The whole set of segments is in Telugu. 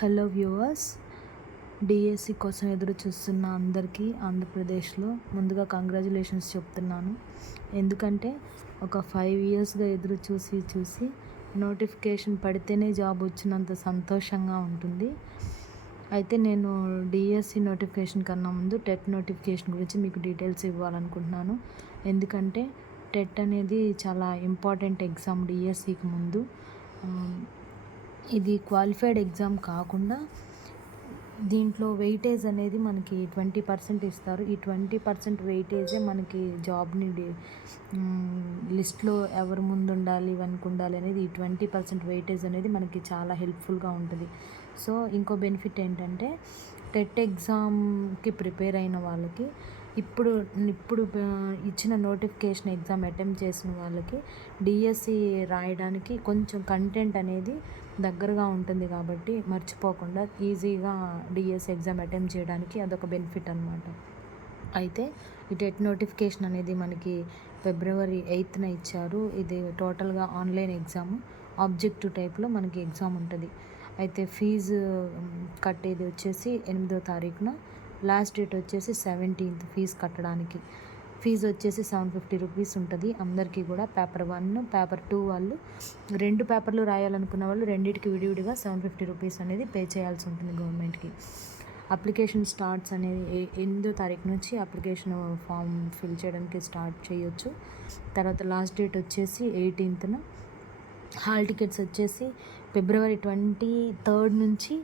హలో వ్యూవర్స్, డిఎస్సి కోసం ఎదురు చూస్తున్న అందరికీ ఆంధ్రప్రదేశ్లో ముందుగా కంగ్రాచులేషన్స్ చెప్తున్నాను. ఎందుకంటే ఒక 5 ఇయర్స్గా ఎదురు చూసి నోటిఫికేషన్ పడితేనే జాబ్ వచ్చినంత సంతోషంగా ఉంటుంది. అయితే నేను డిఎస్సి నోటిఫికేషన్ కన్నా ముందు టెట్ నోటిఫికేషన్ గురించి మీకు డీటెయిల్స్ ఇవ్వాలనుకుంటున్నాను. ఎందుకంటే టెట్ అనేది చాలా ఇంపార్టెంట్ ఎగ్జామ్ డిఎస్సికి ముందు. ఇది క్వాలిఫైడ్ ఎగ్జామ్ కాకుండా దీంట్లో వెయిటేజ్ అనేది మనకి 20% ఇస్తారు. ఈ 20% వెయిటేజే మనకి జాబ్ని లిస్ట్లో ఎవరు ముందు ఉండాలి వెనక ఉండాలి అనేది ఈ 20% వెయిటేజ్ అనేది మనకి చాలా హెల్ప్ఫుల్గా ఉంటుంది. సో ఇంకో బెనిఫిట్ ఏంటంటే టెట్ ఎగ్జామ్కి ప్రిపేర్ అయిన వాళ్ళకి ఇప్పుడు ఇచ్చిన నోటిఫికేషన్ ఎగ్జామ్ అటెంప్ట్ చేసిన వాళ్ళకి డిఎస్సి రాయడానికి కొంచెం కంటెంట్ అనేది దగ్గరగా ఉంటుంది కాబట్టి మర్చిపోకుండా ఈజీగా డిఎస్సి ఎగ్జామ్ అటెంప్ట్ చేయడానికి అదొక బెనిఫిట్ అనమాట. అయితే ఈ టెట్ నోటిఫికేషన్ అనేది మనకి February 8న ఇచ్చారు. ఇది టోటల్గా ఆన్లైన్ ఎగ్జామ్, ఆబ్జెక్టివ్ టైప్లో మనకి ఎగ్జామ్ ఉంటుంది. అయితే ఫీజు కట్టేది వచ్చేసి 8వ తారీఖున, లాస్ట్ డేట్ వచ్చేసి 17th ఫీజు కట్టడానికి. ఫీజు వచ్చేసి 750 రూపీస్ ఉంటుంది అందరికీ కూడా. పేపర్ 1, పేపర్ 2 వాళ్ళు 2 పేపర్లు రాయాలనుకున్న వాళ్ళు రెండింటికి విడివిడిగా 750 రూపీస్ అనేది పే చేయాల్సి ఉంటుంది గవర్నమెంట్కి. అప్లికేషన్ స్టార్ట్స్ అనేది 8వ తారీఖు నుంచి అప్లికేషన్ ఫామ్ ఫిల్ చేయడానికి స్టార్ట్ చేయొచ్చు. తర్వాత లాస్ట్ డేట్ వచ్చేసి 18న. హాల్ టికెట్స్ వచ్చేసి February 23rd నుంచి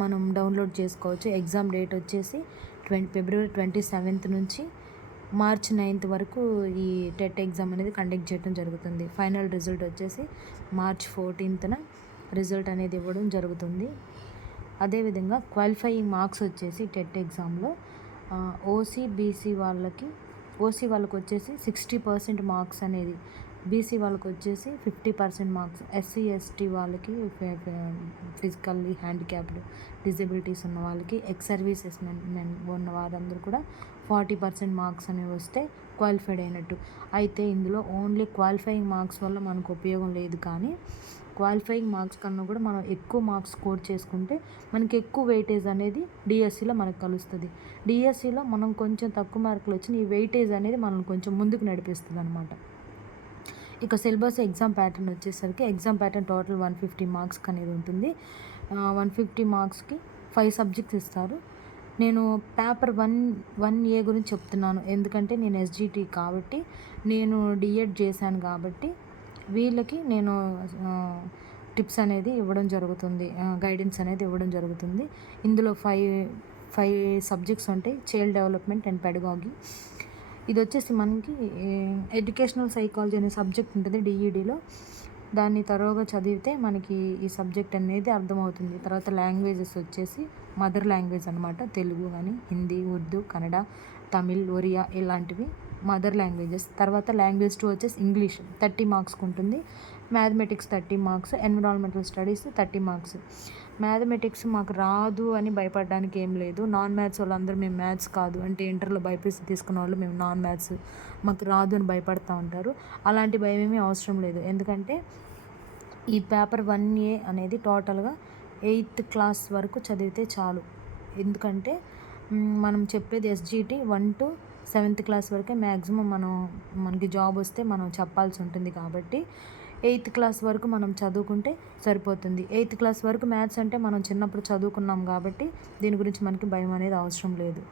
మనం డౌన్లోడ్ చేసుకోవచ్చు. ఎగ్జామ్ డేట్ వచ్చేసి February 27th నుంచి March 9th వరకు ఈ టెట్ ఎగ్జామ్ అనేది కండక్ట్ చేయడం జరుగుతుంది. ఫైనల్ రిజల్ట్ వచ్చేసి March 14th రిజల్ట్ అనేది ఇవ్వడం జరుగుతుంది. అదేవిధంగా క్వాలిఫైయింగ్ మార్క్స్ వచ్చేసి టెట్ ఎగ్జామ్లో ఓసీ వాళ్ళకి వచ్చేసి 60% మార్క్స్ అనేది, బీసీ వాళ్ళకి వచ్చేసి 50% మార్క్స్, ఎస్సీ ఎస్టీ వాళ్ళకి, ఫిజికల్లీ హ్యాండిక్యాప్డ్ డిజబిలిటీస్ ఉన్న వాళ్ళకి, ఎక్స్ సర్వీసెస్ మెన్ ఉన్న వారందరూ కూడా 40% మార్క్స్ అనేవి వస్తే క్వాలిఫైడ్ అయినట్టు. అయితే ఇందులో ఓన్లీ క్వాలిఫైయింగ్ మార్క్స్ వల్ల మనకు ఉపయోగం లేదు, కానీ క్వాలిఫైయింగ్ మార్క్స్ కన్నా కూడా మనం ఎక్కువ మార్క్స్ స్కోర్ చేసుకుంటే మనకి ఎక్కువ వెయిటేజ్ అనేది డిఎస్సిలో మనకు కలుస్తుంది. డిఎస్సిలో మనం కొంచెం తక్కువ మార్కులు వచ్చిన ఈ వెయిటేజ్ అనేది మనం కొంచెం ముందుకు నడిపిస్తుంది అనమాట. ఇక సిలబస్ ఎగ్జామ్ ప్యాటర్న్ వచ్చేసరికి ఎగ్జామ్ ప్యాటర్న్ టోటల్ 150 మార్క్స్కి అనేది ఉంటుంది. 150 మార్క్స్కి 5 సబ్జెక్ట్స్ ఇస్తారు. నేను పేపర్ 1A గురించి చెప్తున్నాను, ఎందుకంటే నేను ఎస్జిటి కాబట్టి, నేను డిఎడ్ చేశాను కాబట్టి వీళ్ళకి నేను టిప్స్ అనేది ఇవ్వడం జరుగుతుంది, గైడెన్స్ అనేది ఇవ్వడం జరుగుతుంది. ఇందులో 5 సబ్జెక్ట్స్ ఉంటాయి. Child development and pedagogy. ఇది వచ్చేసి మనకి ఎడ్యుకేషనల్ సైకాలజీ అనే సబ్జెక్ట్ ఉంటుంది డిఈడిలో. దాన్ని తరోగా చదివితే మనకి ఈ సబ్జెక్ట్ అనేది అర్థమవుతుంది. తర్వాత లాంగ్వేజెస్ వచ్చేసి మదర్ లాంగ్వేజ్ అనమాట, తెలుగు కానీ హిందీ, ఉర్దూ, కన్నడ, తమిళ్, ఒరియా ఇలాంటివి మదర్ లాంగ్వేజెస్. తర్వాత లాంగ్వేజ్ 2 వచ్చేసి ఇంగ్లీష్ 30 మార్క్స్కి ఉంటుంది. Mathematics 30 marks, environmental studies 30 marks. Mathematics మాకు రాదు అని భయపడడానికి ఏం లేదు. నాన్ మ్యాథ్స్ వాళ్ళందరూ మేము మ్యాథ్స్ కాదు అంటే, ఇంటర్లో బైపీసీ తీసుకున్న వాళ్ళు మేము నాన్ మ్యాథ్స్ మాకు రాదు అని భయపడుతూ ఉంటారు. అలాంటి భయం ఏమీ అవసరం లేదు. ఎందుకంటే ఈ పేపర్ 1A అనేది టోటల్గా 8th క్లాస్ వరకు చదివితే చాలు. ఎందుకంటే మనం చెప్పేది ఎస్జిటి 1 to 7th క్లాస్ వరకే మ్యాక్సిమం మనకి జాబ్ వస్తే మనం చెప్పాల్సి ఉంటుంది. కాబట్టి 8th క్లాస్ వరకు మనం చదువుకుంటే సరిపోతుంది. 8th క్లాస్ వరకు మ్యాథ్స్ అంటే మనం చిన్నప్పుడు చదువుకున్నాం కాబట్టి దీని గురించి మనకి భయం అనేది అవసరం లేదు.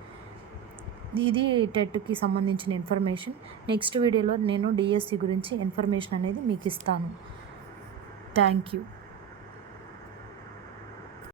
ఇది టెట్కి సంబంధించిన ఇన్ఫర్మేషన్. నెక్స్ట్ వీడియోలో నేను డిఎస్సి గురించి ఇన్ఫర్మేషన్ అనేది మీకు ఇస్తాను. Thank you.